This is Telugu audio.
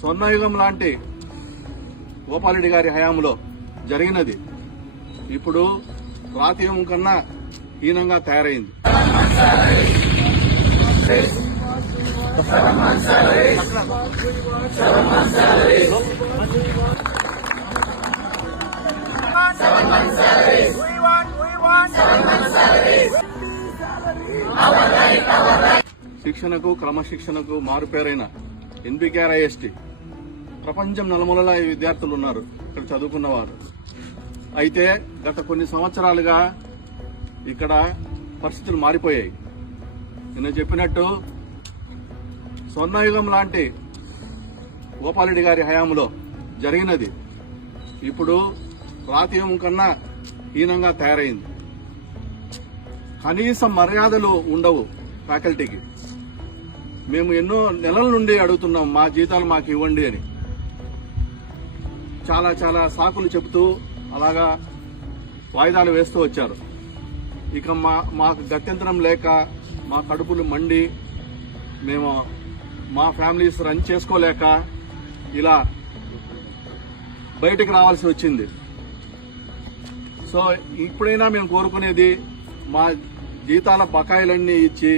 స్వర్ణయుగం లాంటి గోపాలరెడ్డి గారి హయాంలో జరిగినది ఇప్పుడు రాతియుగం కన్నా హీనంగా తయారైంది. శిక్షణకు క్రమశిక్షణకు మారుపేరైన ఎన్బికేఆర్ఐఎస్టీ ప్రపంచం నలుమూలలా ఈ విద్యార్థులు ఉన్నారు, ఇక్కడ చదువుకున్నవారు. అయితే గత కొన్ని సంవత్సరాలుగా ఇక్కడ పరిస్థితులు మారిపోయాయి. నిన్న చెప్పినట్టు స్వర్ణయుగం లాంటి గోపాలరెడ్డి గారి హయాంలో జరిగినది ఇప్పుడు రాతియుగం కన్నా హీనంగా తయారైంది. కనీస మర్యాదలు ఉండవు ఫ్యాకల్టీకి. మేము ఎన్నో నెలల నుండి అడుగుతున్నాం, మా జీతాలు మాకు ఇవ్వండి అని. చాలా చాలా సాకులు చెబుతూ అలాగా వాయిదాలు వేస్తూ వచ్చారు. ఇక మాకు గత్యంతరం లేక మా కడుపులు మండి మేము మా ఫ్యామిలీస్ రన్ చేసుకోలేక ఇలా బయటికి రావాల్సి వచ్చింది. సో ఇప్పుడైనా మేము కోరుకునేది మా జీతాల బకాయిలన్నీ ఇచ్చి